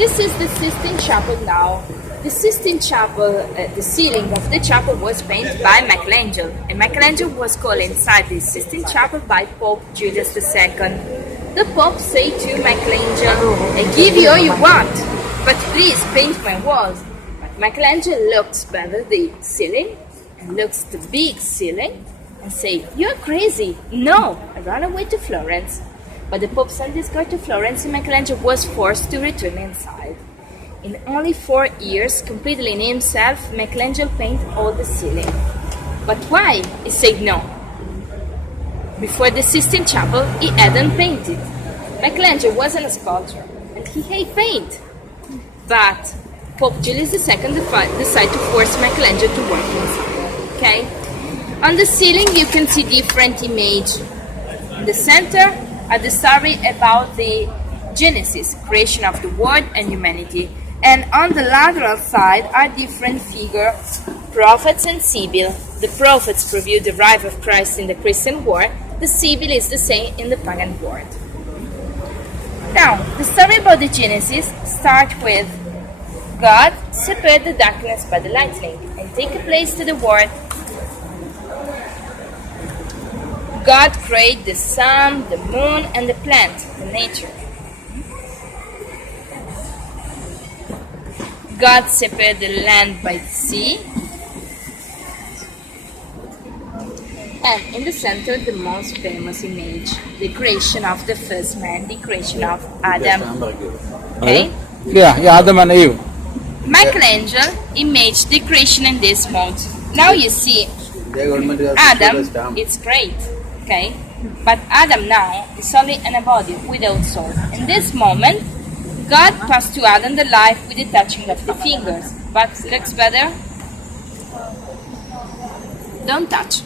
This is the Sistine Chapel now. The Sistine Chapel, the ceiling of the chapel was painted by Michelangelo, and Michelangelo was called inside the Sistine Chapel by Pope Julius II. The Pope said to Michelangelo, "I give you all you want, but please paint my walls." But Michelangelo looks better the ceiling, and looks the big ceiling, and say, "You're crazy, no, I run away to Florence." But the Pope sent this guy to Florence, and Michelangelo was forced to return inside. In only 4 years, completely in himself, Michelangelo painted all the ceiling. But why? He said no. Before the Sistine Chapel, he hadn't painted. Michelangelo wasn't a sculptor, and he hated paint. But Pope Julius II decided to force Michelangelo to work inside. Okay? On the ceiling, you can see different images. In the center are the story about the Genesis, creation of the world and humanity. And on the lateral side are different figures, prophets and Sibyl. The prophets preview the rise of Christ in the Christian world. The Sibyl is the same in the pagan world. Now, the story about the Genesis starts with God separated the darkness by the lightning and take a place to the world. God created the sun, the moon, and the plant, the nature. God separated the land by the sea. And in the center, the most famous image, the creation of the first man, the creation of Adam. Okay? Yeah, Adam and Eve. Michelangelo imaged the creation in this mode. Now you see, Adam, it's great, okay? But Adam now is only in a body without soul. In this moment, God passed to Adam the life with the touching of the fingers. But looks better? Don't touch.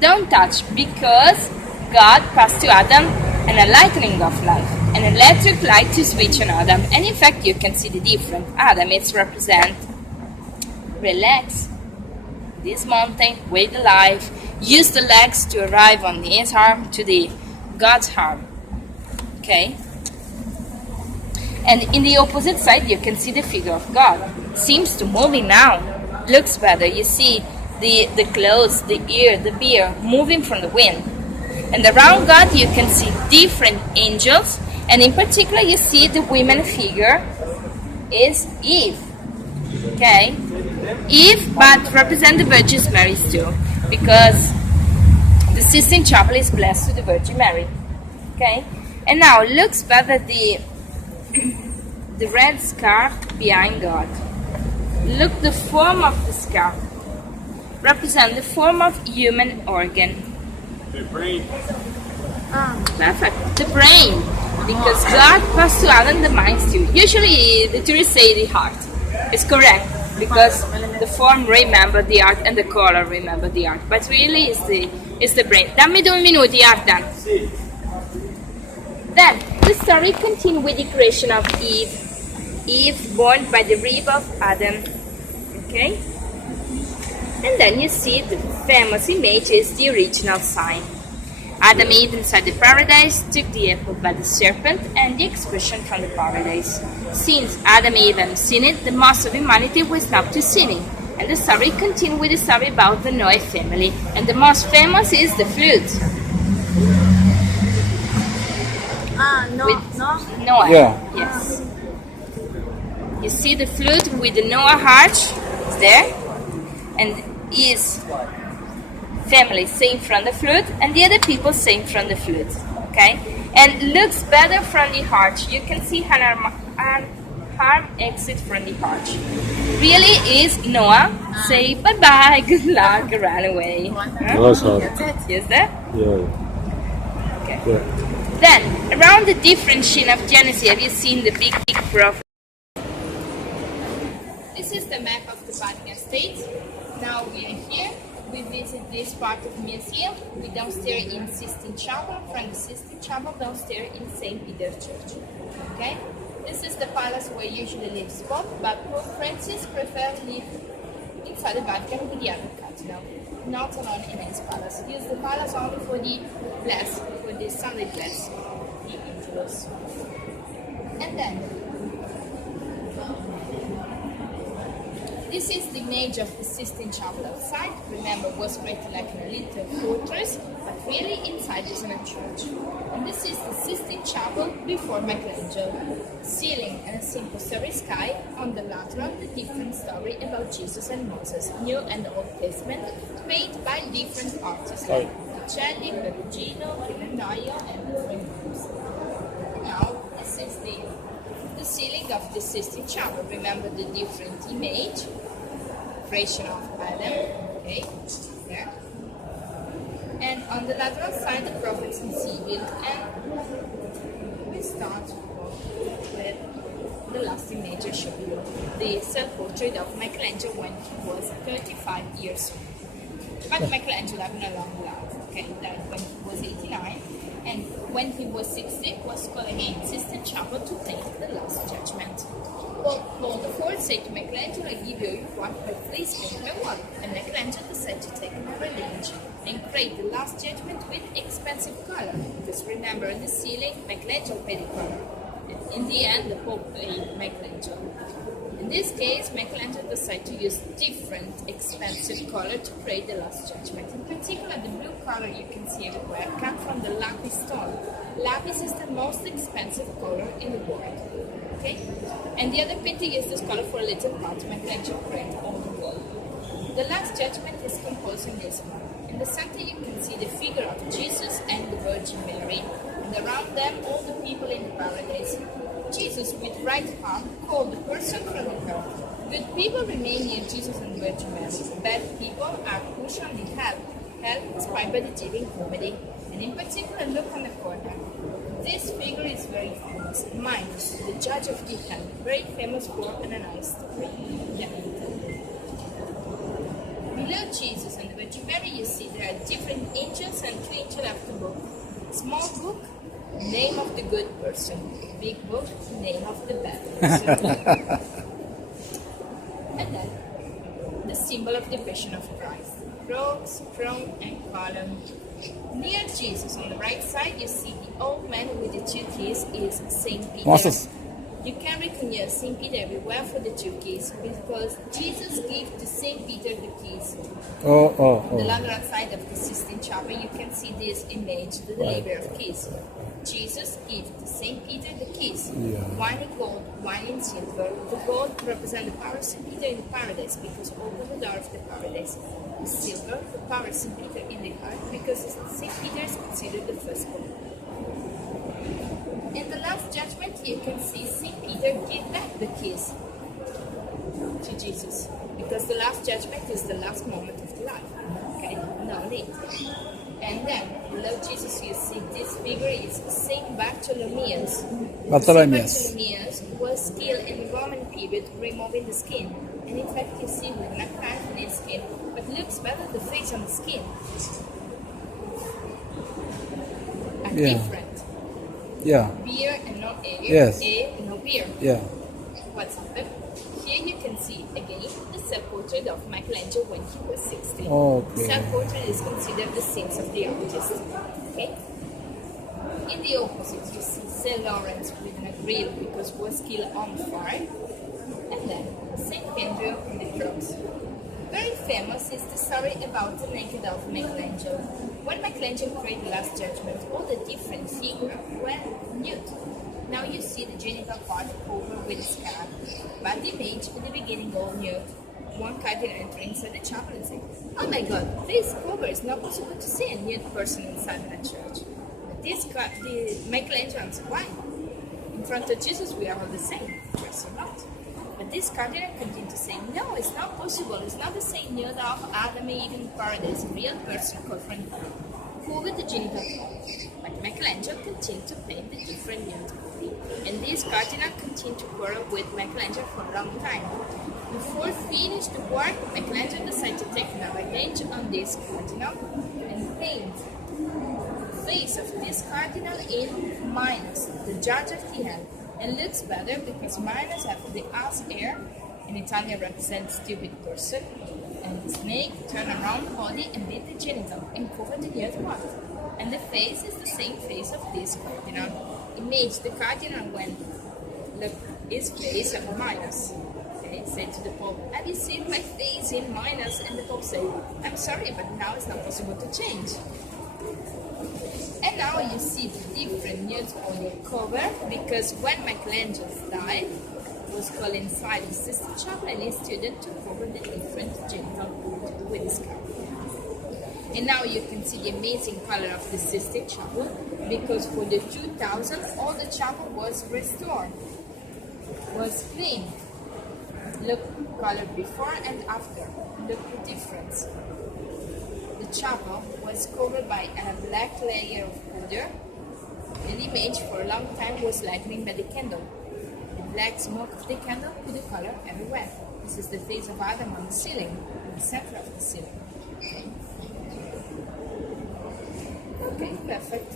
Don't touch, because God passed to Adam an enlightening of life, an electric light to switch on Adam. And in fact, you can see the difference. Adam is represent relax, this mountain, with the life, use the legs to arrive on his arm to the God's arm. Okay? And in the opposite side, you can see the figure of God. Seems to moving now. Looks better. You see the clothes, the ear, the beard moving from the wind. And around God, you can see different angels. And in particular, you see the women figure is Eve. Okay? Eve, but represent the Virgin Mary too. Because the Sistine Chapel is blessed to the Virgin Mary. Okay? And now, looks better the red scarf behind God. Look, the form of the scarf represent the form of human organ. The brain. Perfect. The brain, because God passed to Adam the mind too. Usually the tourists say the heart. It's correct, because the form remember the heart and the color remember the heart. But really it's the brain. Dammi 2 minuti, Ardan. Then the story continues with the creation of Eve. Eve born by the rib of Adam. Okay? And then you see the famous image is the original sign. Adam and Eve inside the paradise took the apple by the serpent and the expulsion from the paradise. Since Adam and Eve have sinned, the most of humanity was not to sinning. And the story continues with the story about the Noah family. And the most famous is the flood. Noah. Yeah. Yes. You see the flood with the Noah arch is there, and his family sing from the flood, and the other people sing from the flood. Okay, and looks better from the arch. You can see an arm exit from the arch. Really is Noah say bye bye, good luck, run away. Awesome. Yes, there. Yeah. Okay. Yeah. Then, around the different scene of Genesis, have you seen the big prophet? This is the map of the Vatican State. Now we are here. We visit this part of the museum. We downstairs in Sistine Chapel. From the Sistine Chapel downstairs in St. Peter's Church. Okay? This is the palace where usually lives Pope, but Pope Francis prefers to live inside the Vatican with the other cardinal, not alone in his palace. Use the palace only for the bless, for the Sunday bless, the Angelus. And then This is the image of the Sistine Chapel outside. Remember, it was created like a little fortress, but really inside is in a church. And this is the Sistine Chapel before Michelangelo. Ceiling and a simple starry sky. On the lateral, the different story about Jesus and Moses, New and Old Testament, made by different artists like Botticelli, Perugino, Michelangelo, and different groups. Now, this is the ceiling of the Sistine Chapel. Remember the different image, creation of Adam, okay, there. And on the lateral side, the prophets in civil. And we start with the last image I showed you, the self-portrait of Michelangelo when he was 35 years old. But Michelangelo had a long life, okay, died when he was 89. And when he was 60, was called again Sistine Chapel to take the Last Judgment. Well, Paul IV said to Michelangelo, I give you your work, but please make my work. And Michelangelo decided to take my revenge and create the Last Judgment with expensive color. Because remember, on the ceiling, Michelangelo paid the color. In the end, the Pope paid Michelangelo. In this case, Michelangelo decided to use different expensive color to create the Last Judgment. In particular, the blue color you can see everywhere comes from the lapis stone. Lapis is the most expensive color in the world. Okay? And the other painting is this color for a little part Michelangelo created on the wall. The Last Judgment is composed in this one. In the center you can see the figure of Jesus and the Virgin Mary, and around them all the people in the paradise. Jesus with right arm called the person from the hell. Good people remain near Jesus and Virgin Mary. Bad people are pushed on the hell. Hell inspired by the giving comedy. And in particular, look on the corner. This figure is very famous. Minos, the judge of the hell. Very famous for an nice story. Yeah. Below Jesus and the Virgin Mary, you see there are different angels and 2 angels of the book. Small book, name of the good person. Big book, name of the bad person. And then, the symbol of the Passion of Christ. Cross, throne, and column. Near Jesus, on the right side, you see the old man with the 2 keys is Saint Peter. Moses. You can recognize Saint Peter everywhere for the 2 keys because Jesus gave to Saint Peter the keys. On the lateral side of the Sistine Chapel, you can see this image, the delivery of keys. Jesus gave to Saint Peter the keys, one in gold, one in silver. The gold represents the power of Saint Peter in the paradise because open the door of the paradise. The silver, the power of Saint Peter in the heart because Saint Peter is considered the first pope. In the Last Judgment, you can see Saint Peter give back the keys to Jesus because the Last Judgment is the last moment of the life. Okay, no need. And then below Jesus, you see this figure is Saint Bartholomew. Saint Bartholomew was killed in the Roman period, removing the skin. And in fact, you see with not crack in his skin, but looks better the face on the skin. Are different. Yeah. Beer and no air. Yes. Air and no beer. Yeah. What's happened? Here you can see again the self-portrait of Michelangelo when he was 16. Okay. Self-portrait is considered the sins of the artist. Okay? In the opposite, you see Saint Lawrence with a grill because he was killed on fire. And then Saint Andrew in the cross. Very famous is the story about the naked of Michelangelo. When Michelangelo created the Last Judgment, all the different figures were nude. Now you see the genital part covered with a scar, but the image at the beginning all nude. One cardinal entering inside the chapel and saying, "Oh my God, this cover is not possible to see a nude person inside a church." But the Michelangelo answered, "Why? In front of Jesus we are all the same, dressed or not." But this cardinal continued to say, "No, it's not possible. It's not the same nude of Adam and Eve in paradise. A real person called friend covered the genital part." But Michelangelo continued to paint the different nude. And this cardinal continued to quarrel with Michelangelo for a long time. Before finished the work, Michelangelo decided to take an revenge on this cardinal and paint the face of this cardinal in Minos, the judge of the hell. And looks better because Minos has the ass hair, in Italian represents stupid person, and the snake turn around body and did the genital and cover the nude part. And the face is the same face of this cardinal. Image the cardinal when Look, his face of minus. Okay, say to the Pope, have you seen my face in minus? And the Pope say, I'm sorry, but now it's not possible to change. And now you see the different news on your cover, because when Michelangelo died, it was called inside the Sistine Chapel, and his student took over the different genital to do with his cover. And now you can see the amazing color of the Sistine Chapel, because for the 2000 all the chapel was restored, was clean. Look color before and after. Look the difference. The chapel was covered by a black layer of powder. The image for a long time was lightening by the candle. The black smoke of the candle put the color everywhere. This is the face of Adam on the ceiling, in the center of the ceiling. Okay, perfect.